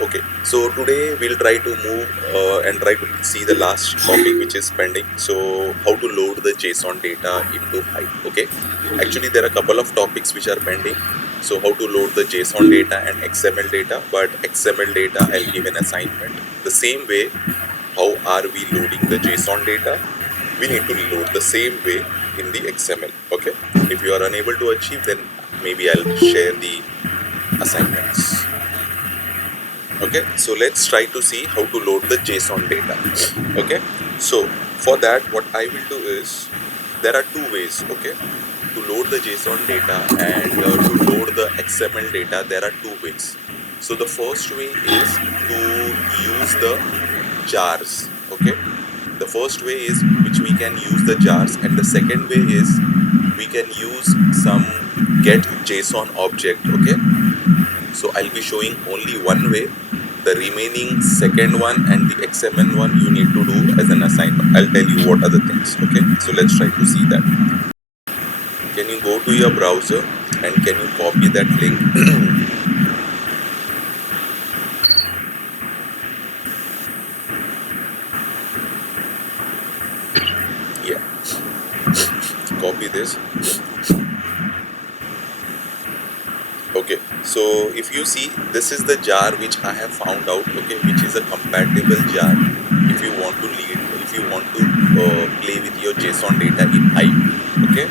Okay, so today we'll try to move and try to see the last topic which is pending. So, how to load the JSON data into Hive. Okay, actually, there are a couple of topics which are pending. So, how to load the JSON data and XML data, but XML data I'll give an assignment. The same way, how are we loading the JSON data? We need to load the same way in the XML. Okay, if you are unable to achieve, then maybe I'll share the assignments. Okay, so let's try to see how to load the JSON data. Okay, so for that what I will do is there are two ways. Okay, to load the JSON data and to load the XML data, there are two ways. So the first way is to use the jars. Okay, the first way is which we can use the jars, and the second way is we can use some get JSON object. Okay, so I'll be showing only one way. The remaining second one and the XML one you need to do as an assignment. I'll tell you what are the things. Okay, so let's try to see that. Can you go to your browser and can you copy that link? Yeah, copy this. Okay, so if you see, this is the jar which I have found out. Okay, which is a compatible jar if you want to play with your JSON data in Hive. Okay,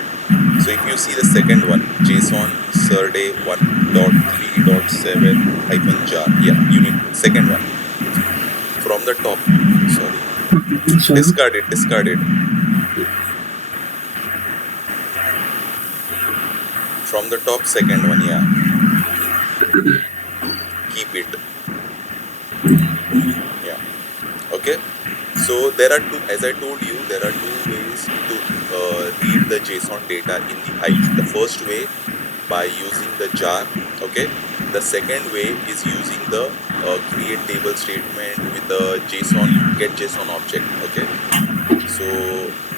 so if you see the second one, JSON Surday 1.3.7 hyphen jar. Yeah, you need second one from the top. Sorry, discard it from the top. Second one, yeah, keep it. Yeah. Okay, so there are two, as I told you, there are two ways to read the JSON data in the Hive. The first way by using the jar. Okay, the second way is using the create table statement with the get JSON object. Okay, so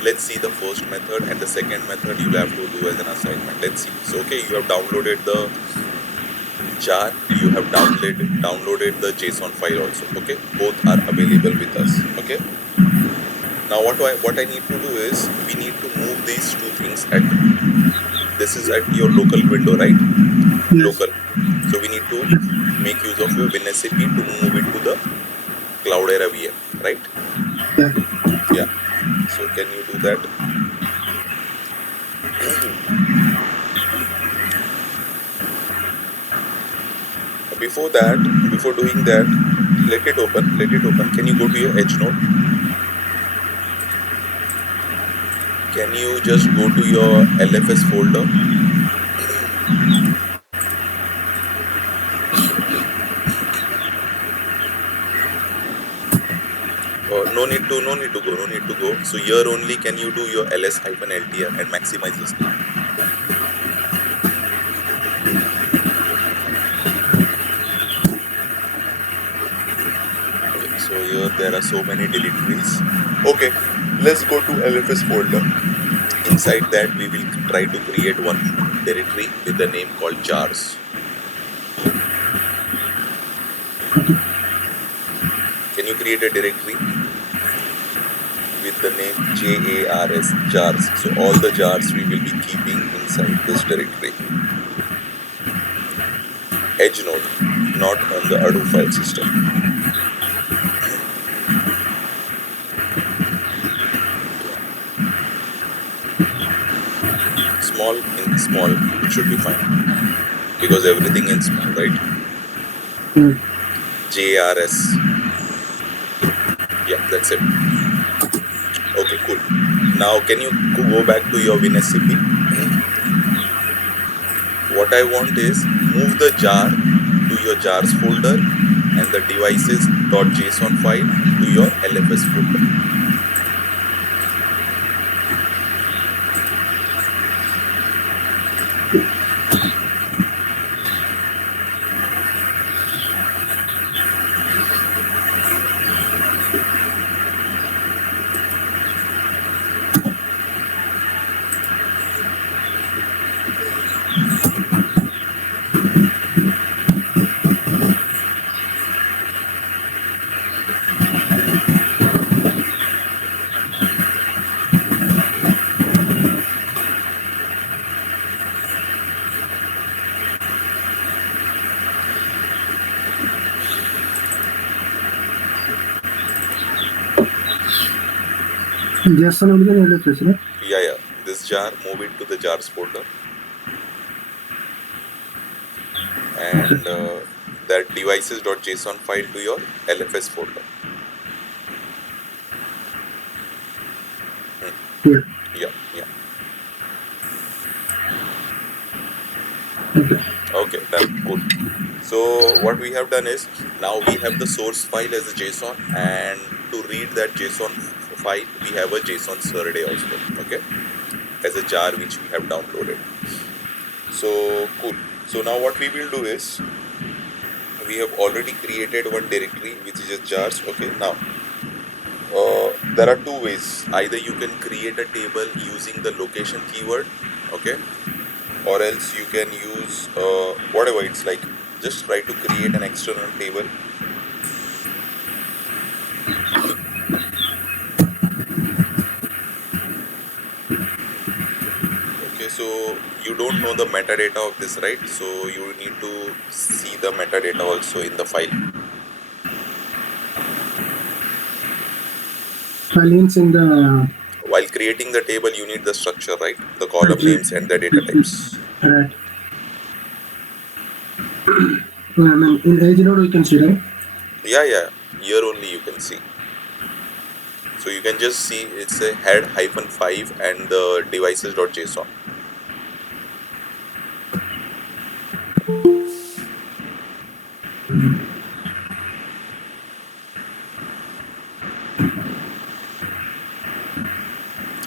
let's see the first method, and the second method you'll have to do as an assignment. Let's see. So okay, you have downloaded the jar, you have downloaded the JSON file also. Okay, both are available with us. Okay, now what I need to do is we need to move these two things at this is at your local window, right? Local. So we need to make use of your WinSAP to move it to the Cloudera VM, right? Yeah. So can you do that? Before doing that, let it open. Can you go to your Edge node? Can you just go to your LFS folder? No need to go. So here only can you do your ls-ltr and maximize the screen. Okay, so here there are so many directories. Okay, let's go to LFS folder. Inside that we will try to create one directory with the name called jars. Can you create a directory with the name jars? So all the jars we will be keeping inside this directory. Edge node, not on the Hadoop file system. Small, it should be fine because everything in small, right? JRS. Yeah, that's it. Okay, cool. Now can you go back to your WinSCP? What I want is move the jar to your jars folder and the devices.json file to your LFS folder. JSON only the LFS, right? Yeah, yeah. This jar, move it to the jars folder, and Okay. that devices.json file to your LFS folder. Hmm. Yeah. Yeah, yeah. Okay. Okay, done. Cool. So what we have done is, now we have the source file as a JSON, and to read that JSON file, we have a JSON survey also. Okay, as a jar which we have downloaded. So cool. So now what we will do is, we have already created one directory which is just jars. Okay, now there are two ways. Either you can create a table using the location keyword, okay, or else you can use whatever it's like. Just try to create an external table. Okay, so you don't know the metadata of this, right? So you need to see the metadata also in the file. Links in the While creating the table, you need the structure, right? The right, column right. names and the data types. Right. I mean, in edge node we can see, right? Yeah, yeah. Here only you can see. So you can just see it's a head hyphen 5 and the devices.json.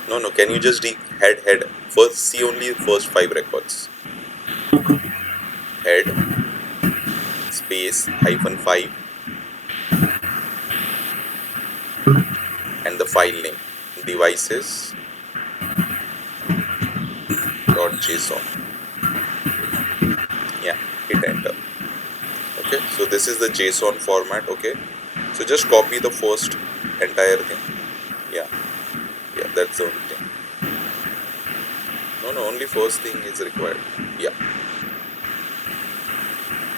No, no. Can you just head first? See only first five records. Head space hyphen 5 and the file name devices.json. Yeah, hit enter. Okay, so this is the JSON format. Okay, so just copy the first entire thing. Yeah, yeah, that's the only thing. No, no, only first thing is required. Yeah,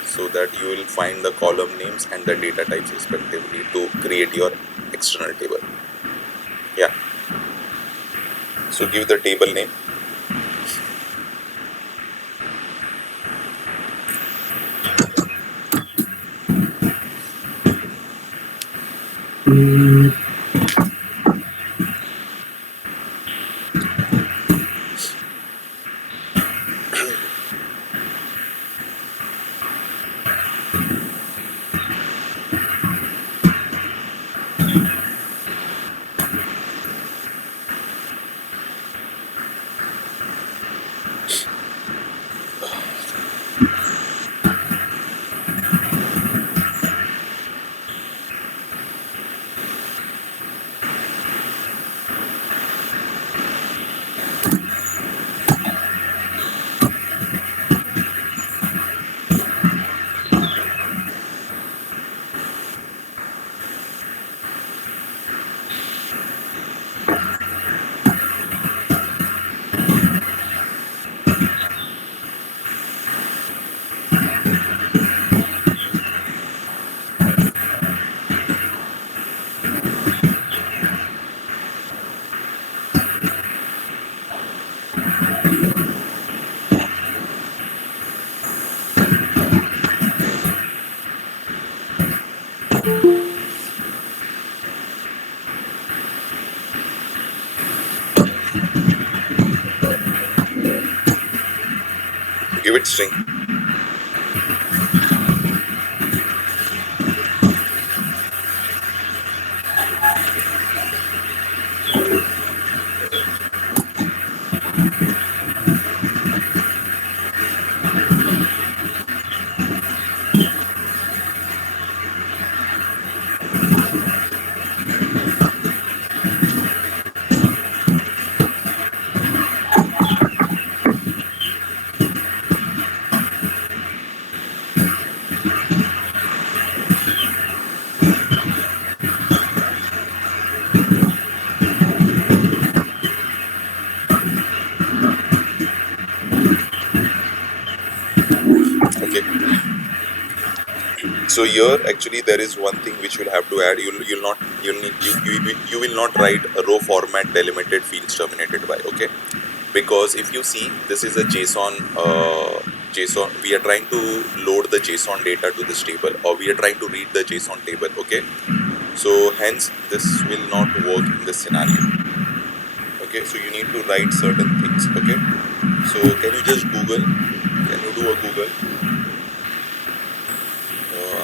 so that you will find the column names and the data types respectively to create your external table. Yeah, so give the table name. Mm, Give it string. So here actually there is one thing which you'll have to add. You'll not you'll need you will not write a row format delimited fields terminated by. Okay, because if you see this is a JSON, we are trying to load the JSON data to this table, or we are trying to read the JSON table. Okay, so hence this will not work in this scenario. Okay, so you need to write certain things. Okay, so can you just Google? Can you do a Google?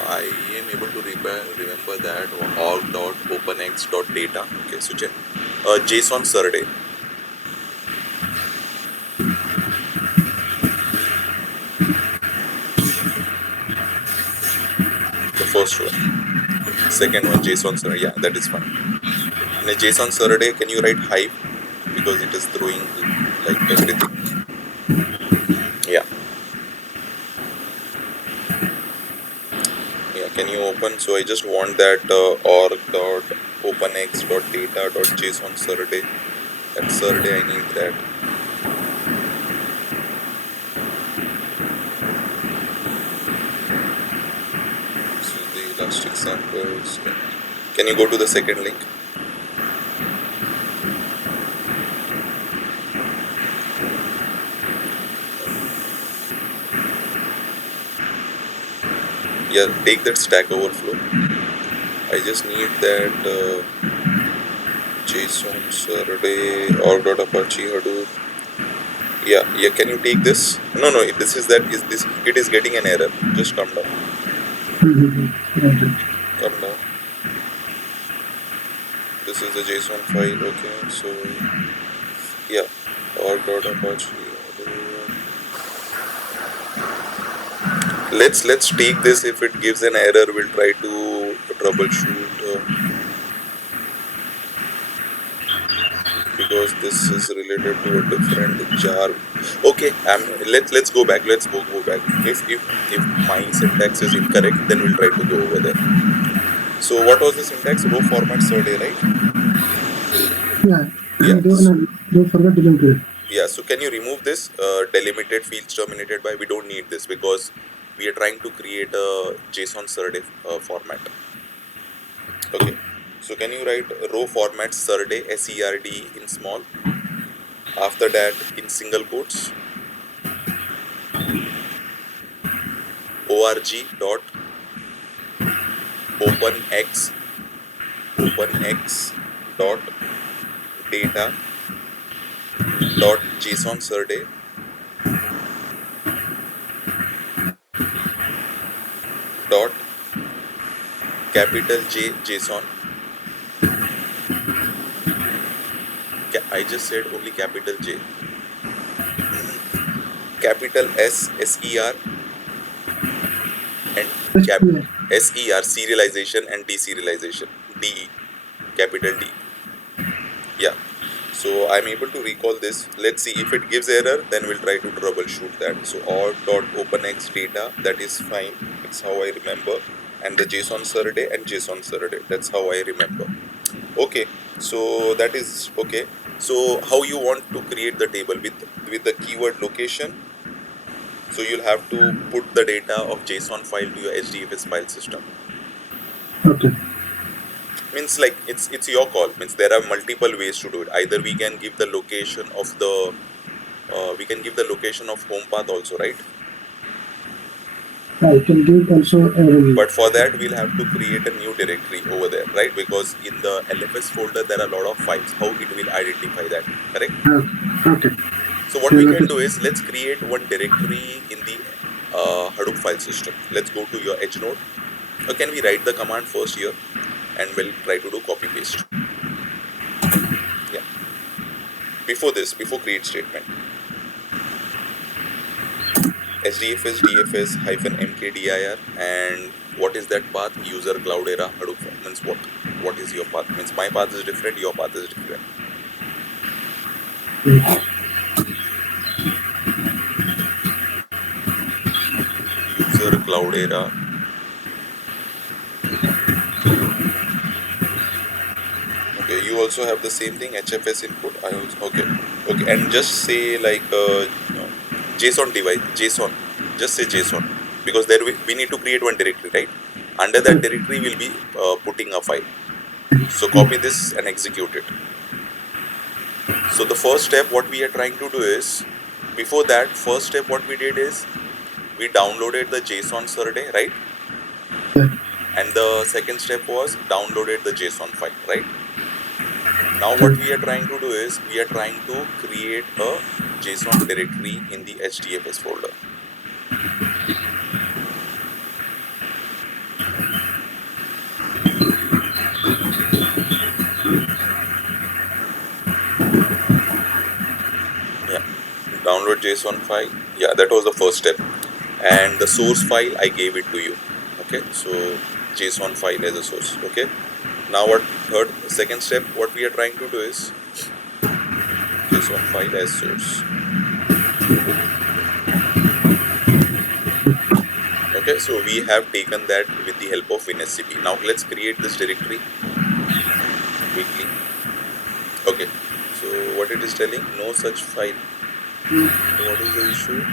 I am able to remember that org.openx.data. Okay, so JSON Survey, the first one. Second one, JSON Survey. Yeah, that is fine. In a JSON Survey, can you write Hive? Because it is throwing like everything. Yeah, yeah. Can you open? So I just want that org.openx.data.json Survey. That Survey, I need that. So the elastic samples. Can you go to the second link? Yeah, take that Stack Overflow. I just need that JSON Survey org.apache Hadoop. Yeah, yeah. Can you take this? No, no. This is that. Is this? It is getting an error. Just come down. Got it. Come down. This is the JSON file. Okay. So yeah, org.apache Hadoop. Let's take this. If it gives an error, we'll try to troubleshoot. Because this is related to a different jar. Okay, let's go back. Let's go back. If my syntax is incorrect, then we'll try to go over there. So what was the syntax? Row format survey, right? Yeah. Yeah. Don't forget to link it. Yeah. So can you remove this delimited fields terminated by? We don't need this because we are trying to create a JSON survey format. Okay. So can you write row format survey SERD in small? After that, in single quotes, org dot openx dot data dot JSON survey dot capital J JSON. I just said only capital J. Capital S SER and SER serialization and deserialization. DE, capital D. Yeah. So I'm able to recall this. Let's see if it gives error, then we'll try to troubleshoot that. So org.openx data, that is fine. That's how I remember. And the JSON survey and JSON survey. That's how I remember. Okay. So that is okay. So how you want to create the table with the keyword location? So you'll have to put the data of JSON file to your HDFS file system. Okay. Means like it's your call. Means there are multiple ways to do it. Either we can give the location of the home path also, right? I can give also a But for that we'll have to create a new directory over there, right? Because in the LFS folder there are a lot of files. How it will identify that, correct? Okay. So what we can do is let's create one directory in the Hadoop file system. Let's go to your edge node. Or can we write the command first here and we'll try to do copy paste. Yeah. Before create statement. HDFS DFS -mkdir, and what is that path? User Cloudera Hadoop. Means what is your path? Means my path is different, your path is different. User Cloudera. Okay, you also have the same thing, HFS input. I also okay, and just say like JSON device, JSON. Just say JSON. because there we need to create one directory, right? Under that directory we'll be putting a file. So copy this and execute it. So the first step what we are trying to do is, before that, first step what we did is we downloaded the JSON survey, right? Yeah. And the second step was downloaded the JSON file, right? Now what we are trying to do is we are trying to create a JSON directory in the HDFS folder. Yeah, download JSON file. Yeah, that was the first step. And the source file I gave it to you. Okay, so JSON file as a source. Okay, now what second step what we are trying to do is JSON file as source. Okay, so we have taken that with the help of WinSCP. Now let's create this directory quickly. Okay, so what it is telling, no such file. So what is the issue?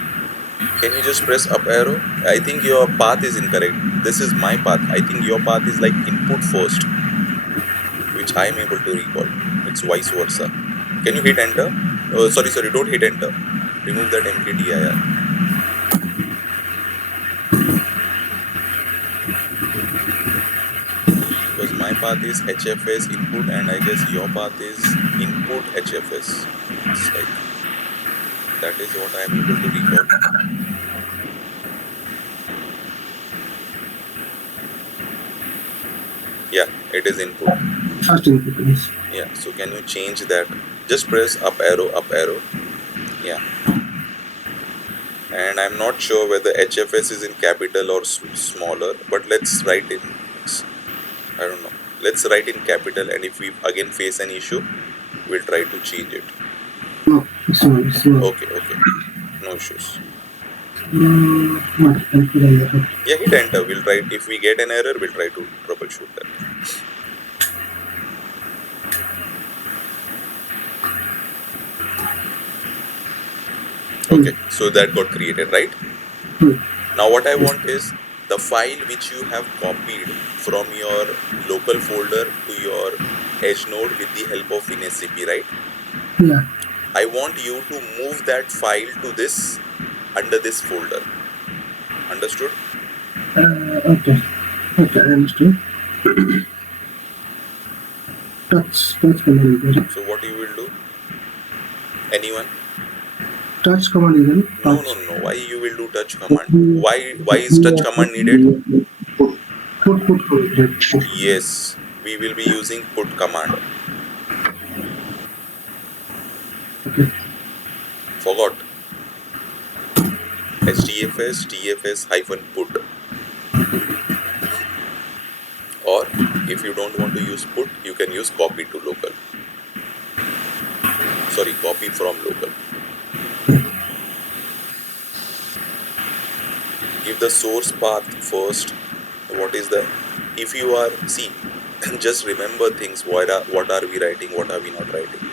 Can you just press up arrow? I think your path is incorrect. This is my path. I think your path is like input first, which I am able to recall. It's vice versa. Can you hit enter? Oh, sorry, don't hit enter. Remove that mkdir. Because my path is HFS input and I guess your path is input HFS. It's like, that is what I am able to recall. Yeah, it is input. First input is. Yeah, so can you change that? Just press up arrow. Yeah. And I'm not sure whether HFS is in capital or smaller, but let's write in, I don't know. Let's write in capital, and if we again face an issue, we'll try to change it. No, it's not. It's not. Okay. No issues. Not helpful. Yeah, hit enter. We'll try. If we get an error, we'll try to troubleshoot that. Okay, so that got created, right? Now what I want is the file which you have copied from your local folder to your edge node with the help of WinSCP, right? Yeah. I want you to move that file to this, under this folder. Understood? Okay. Okay, I understood. Touch command is there. So what you will do? Anyone? Touch command is there. No. Why you will do touch command? Why is touch command needed? Put. Yes, we will be using put command. Okay. Forgot. HDFS TFS -put. Or if you don't want to use put, you can use copy to local. Sorry, copy from local. Give the source path first. What is the, if you are, see, just remember things. What are we writing? What are we not writing?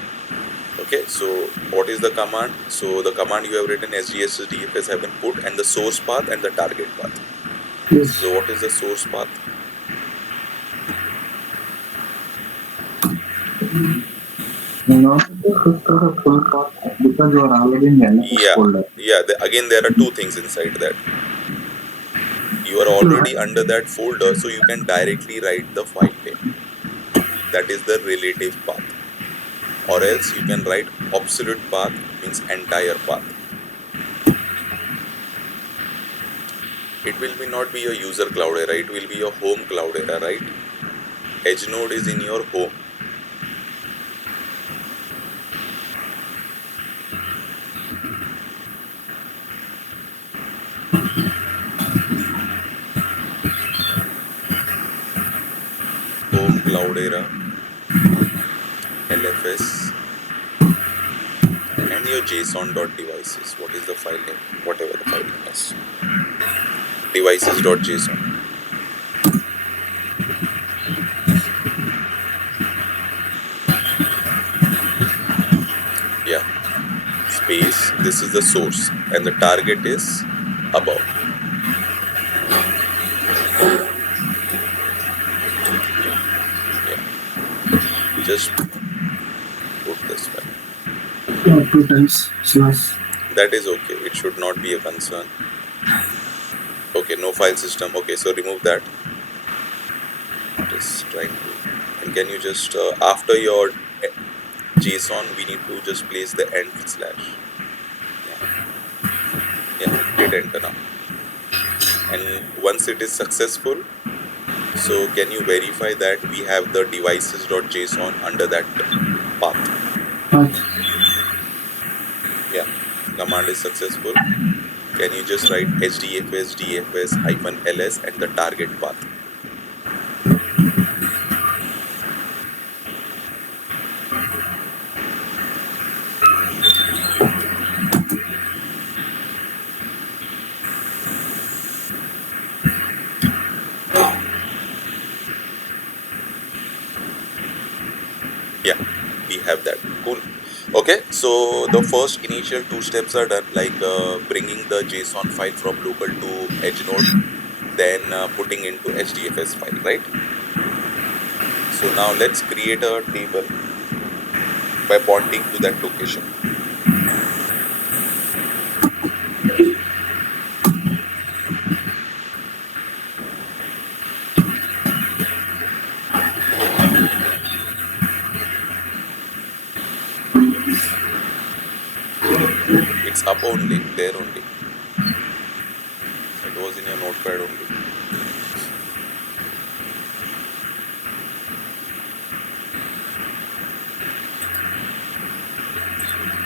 Okay, so what is the command? So the command you have written SGS TFS have been put, and the source path and the target path. Yes. So what is the source path? Not to the full path because you are already in the LFS folder. Yeah. Again, there are two things inside that. You are already under that folder, so you can directly write the file name. That is the relative path. Or else you can write absolute path, means entire path. It will not be a user cloud era, it will be a home cloud era, right? Edge node is in your home. Home cloud era, LFS, and your JSON.devices. What is the file name? Whatever the file name is. Devices.json. Yeah. Space. This is the source, and the target is above. just put this file. Two times slash. That is okay. It should not be a concern. Okay, no file system. Okay, so remove that. Just trying to. And can you just after your JSON, we need to just place the end slash. Yeah, hit enter now. And once it is successful, so can you verify that we have the devices.json under that path? Path. Yeah, command is successful. Can you just write hdfs dfs -ls and the target path? Yeah, we have that. Cool. Okay, so the first initial two steps are done, like bringing the JSON file from local to edge node, then putting into hdfs file, right? So now let's create a table by pointing to that location. It's up only, there only. It was in your notepad only.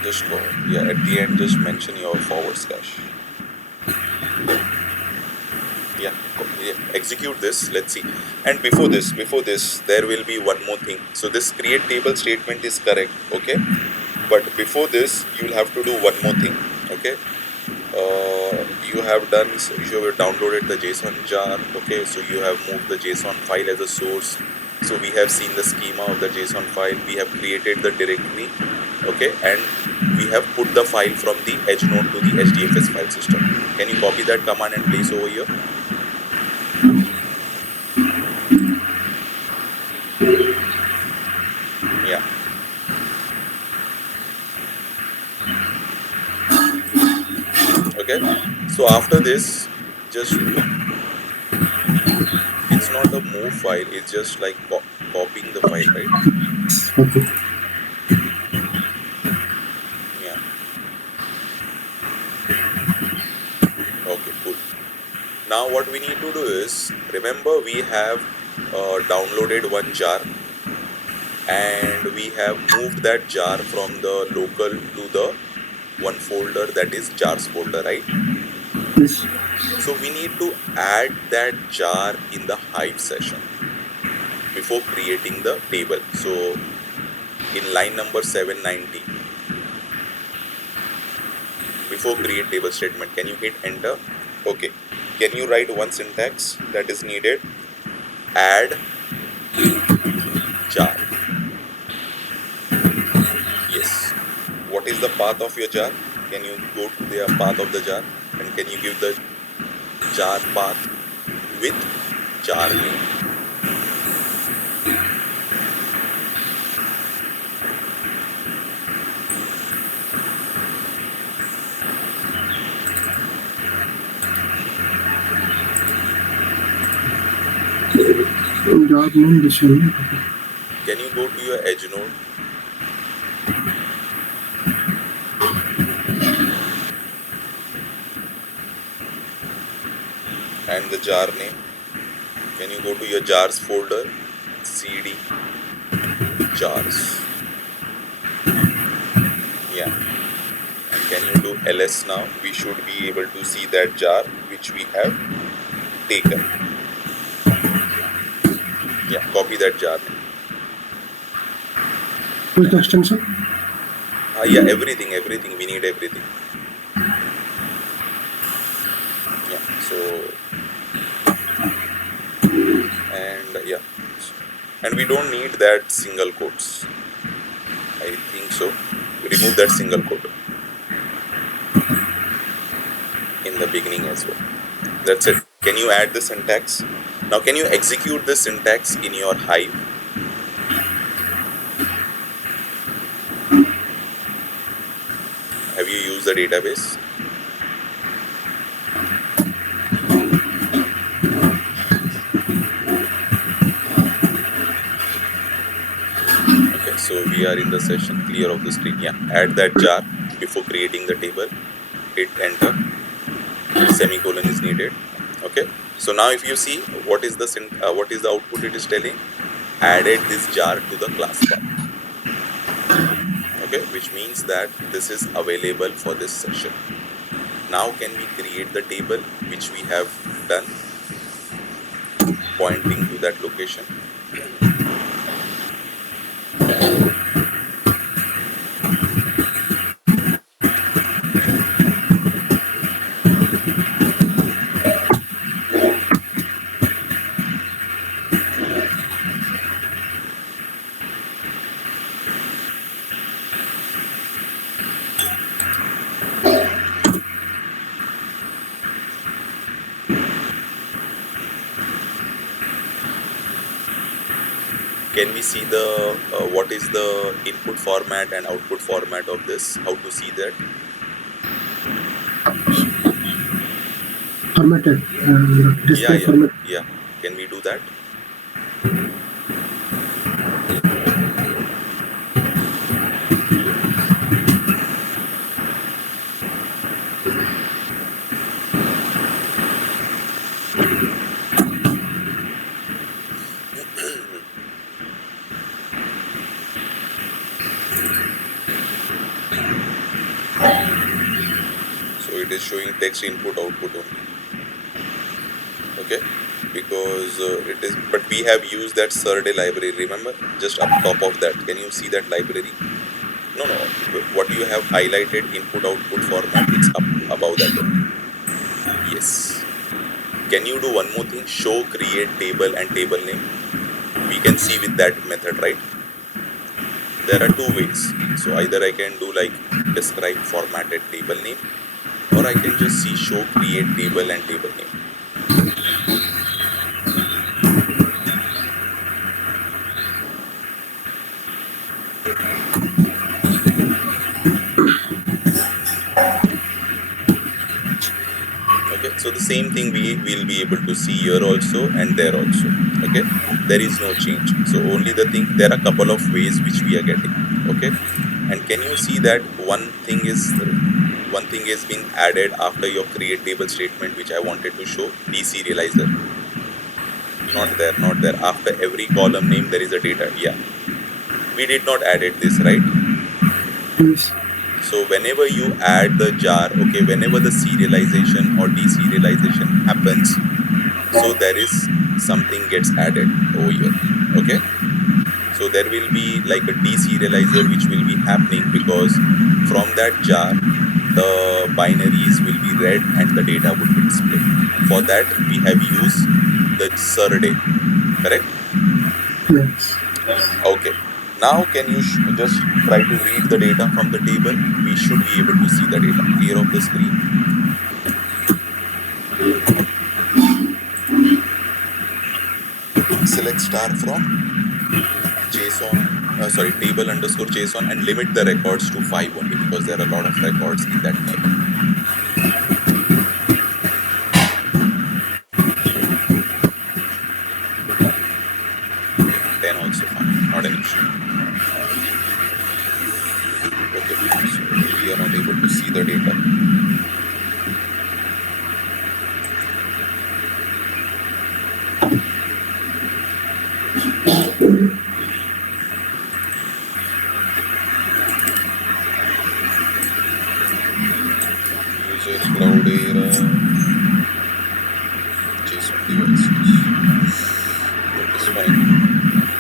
Just go, yeah, at the end, just mention your forward slash. Yeah, yeah, execute this. Let's see. And before this, there will be one more thing. So this create table statement is correct, okay? But before this, you will have to do one more thing, okay? You have done, so you have downloaded the JSON jar, okay? So you have moved the JSON file as a source. So we have seen the schema of the JSON file. We have created the directory, okay? And we have put the file from the edge node to the HDFS file system. Can you copy that command and place over here? Yeah. Okay. So after this, just it's not a move file. It's just like copying the file, right? Okay. Yeah. Okay. Cool. Now what we need to do is, remember we have downloaded one jar and we have moved that jar from the local to the one folder, that is jars folder, right? Yes. So we need to add that jar in the Hive session before creating the table. So in line number 790, before create table statement, can you hit enter? Okay. Can you write one syntax that is needed? Add jar. Yes. What is the path of your jar? Can you go to the path of the jar and can you give the jar path with jar name? Job name this one. Can you go to your edge node? And the jar name? Can you go to your jars folder? CD jars. Yeah. And can you do ls now? We should be able to see that jar which we have taken. Yeah, copy that jar name. Which extension? Yeah, everything. We need everything. Yeah, so, and yeah, and we don't need that single quotes. I think so. Remove that single quote in the beginning as well. That's it. Can you add the syntax? Now, can you execute the syntax in your Hive? database. Okay, so we are in the session. Clear of the screen. Yeah, add that jar before creating the table. Hit enter. Semicolon is needed. Okay, so now if you see what is the output it is telling, added this jar to the class path. Okay, which means that this is available for this session. Now can we create the table which we have done, pointing to that location. Can we see the what is the input format and output format of this? How to see that? Formatted. Yeah, Display yeah, format. yeah. Can we do that? So it is showing text input output only. Okay, because it is, but we have used that Surday library. Remember, just up top of that. Can you see that library? No, no. What you have highlighted input output format, it's up above that only. Yes. Can you do one more thing? Show create table and table name. We can see with that method, right? There are two ways. So either I can do like describe formatted table name, or I can just see show create table and table name. Okay, so the same thing we will be able to see here also and there also. Okay, there is no change. So only the thing, there are a couple of ways which we are getting. Okay, and can you see that one thing is being added after your create table statement, which I wanted to show, deserializer. Not there, not there. After every column name there is a data. Yeah, we did not added this, right? Yes. So whenever you add the jar, okay, whenever the serialization or deserialization happens, so there is something gets added over here. Okay, so there will be like a deserializer which will be happening, because from that jar the binaries will be read and the data would be displayed. For that we have used the surday, correct? Yes. Okay, now can you just try to read the data from the table? We should be able to see the data. Clear of the screen. Select star from JSON, sorry, table underscore JSON, and limit the records to 5 only, because there are a lot of records in that table. Yeah, 10 also fine, not an issue. Okay, so we are not able to see the data. User Cloudera JSON devices. That is fine.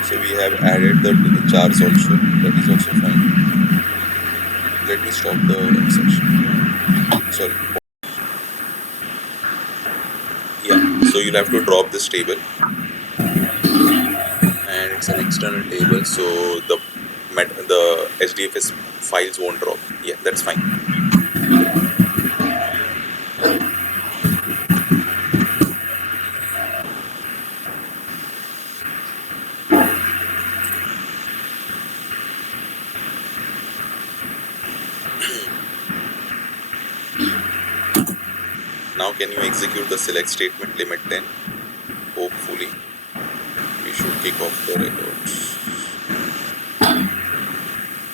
So we have added the jars also. That is also fine. Let me stop the session. Sorry. Yeah. So you'll have to drop this table, and it's an external table, so the HDFS files won't drop. Yeah, that's fine. Now can you execute the select statement limit 10? Hopefully we should kick off the records.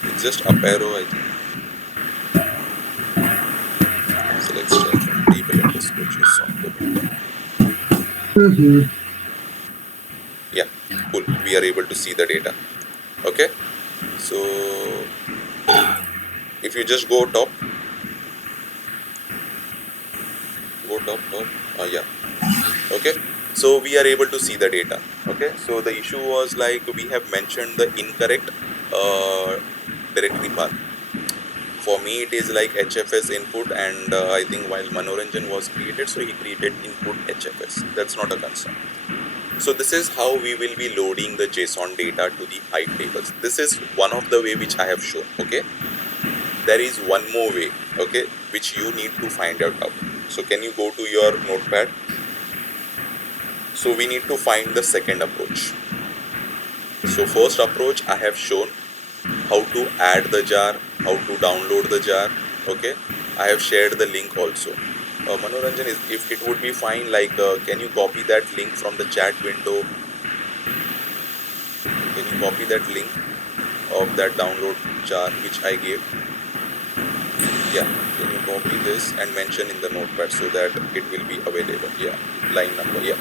It's just up arrow, I think. Select statement table underscore JSON limit 10. Yeah, cool. We are able to see the data. Okay, so if you just go top, yeah. Okay, so we are able to see the data. Okay, so the issue was like we have mentioned the incorrect directory path. For me it is like HFS input, and I think while Manoranjan was created, so he created input HFS. That's not a concern. So this is how we will be loading the JSON data to the Hive tables. This is one of the way which I have shown. Okay, there is one more way, okay, which you need to find out how. So can you go to your notepad? So we need to find the second approach. So first approach I have shown how to add the jar, how to download the jar. Okay, I have shared the link also. Manoranjan, if it would be fine, like can you copy that link from the chat window? Can you copy that link of that download jar which I gave? Yeah, can you copy this and mention in the notepad so that it will be available? Yeah, line number. Yeah,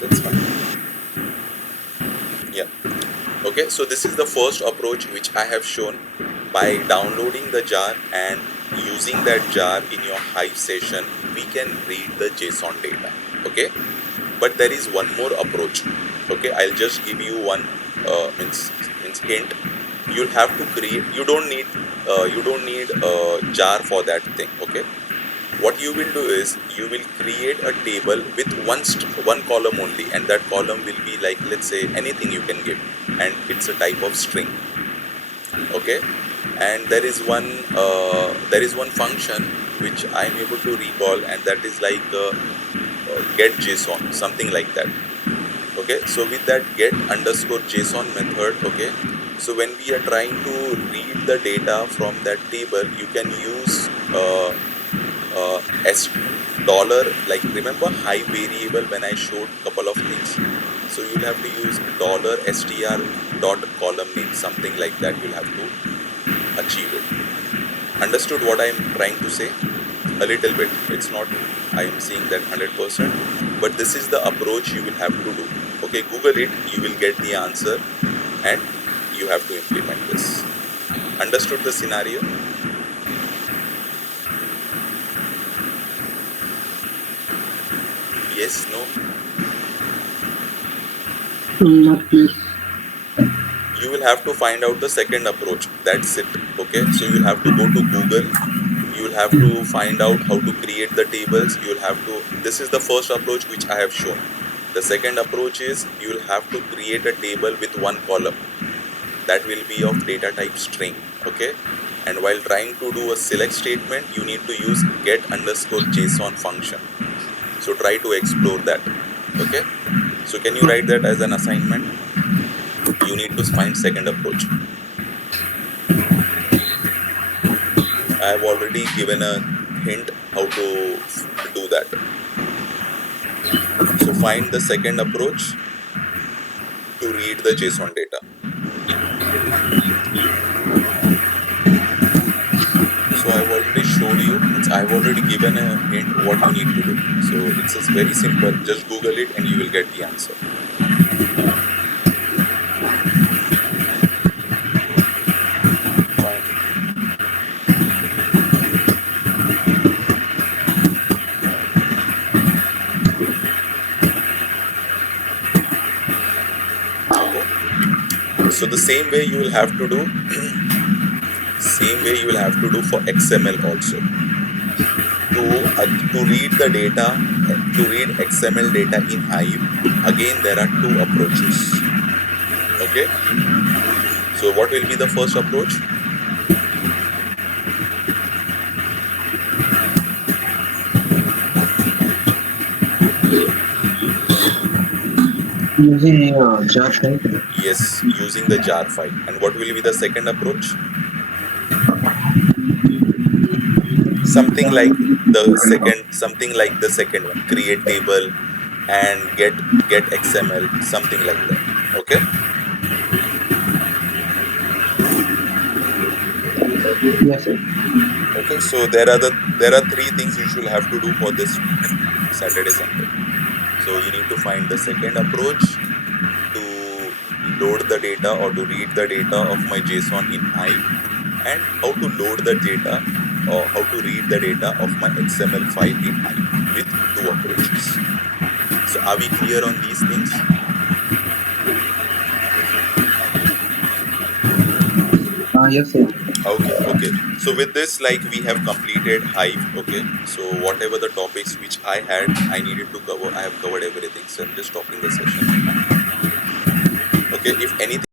that's fine. Yeah. Okay, so this is the first approach which I have shown. By downloading the jar and using that jar in your Hive session, we can read the JSON data. Okay, but there is one more approach. Okay, I'll just give you one means hint. You'll have to create. You don't need a jar for that thing. Okay, what you will do is you will create a table with one column only, and that column will be like, let's say, anything you can give, and it's a type of string. Okay, and there is one function which I am able to recall, and that is like get JSON, something like that. Okay, so with that get underscore JSON method, okay, so when we are trying to read the data from that table, you can use s dollar, like remember Hive variable when I showed couple of things. So you'll have to use dollar str dot column name, something like that. You'll have to achieve it. Understood what I am trying to say? A little bit. It's not I am saying that 100%, but this is the approach you will have to do. Okay, Google it, you will get the answer, and you have to implement this. Understood the scenario? Yes, no? Not clear. You will have to find out the second approach. That's it. Okay, so you'll have to go to Google. You will have to find out how to create the tables. You will have to. This is the first approach which I have shown. The second approach is you will have to create a table with one column that will be of data type string. Okay, and while trying to do a select statement, you need to use get underscore JSON function. So try to explore that. Okay, so can you write that as an assignment? You need to find second approach. I have already given a hint how to do that. So find the second approach to read the JSON data. So I've already showed you, I've already given a hint what you need to do. So it's just very simple. Just Google it and you will get the answer. Fine. Okay. So the same way you will have to do for XML also. To read the data, to read XML data in Hive, again there are two approaches. Okay, so what will be the first approach? Using jar file. Yes, using the jar file. And what will be the second approach? something like the second one, create table and get XML, something like that. Okay. Yes, sir. Okay, so there are three things you should have to do for this week, Saturday, Sunday. So you need to find the second approach to load the data or to read the data of my JSON in Hive, and how to load the data or how to read the data of my XML file in Hive with two approaches. So are we clear on these things? Yes, sir. Okay, okay. So with this, like, we have completed Hive. Okay. So whatever the topics which I had, I needed to cover, I have covered everything. So I'm just stopping the session. Okay. If anything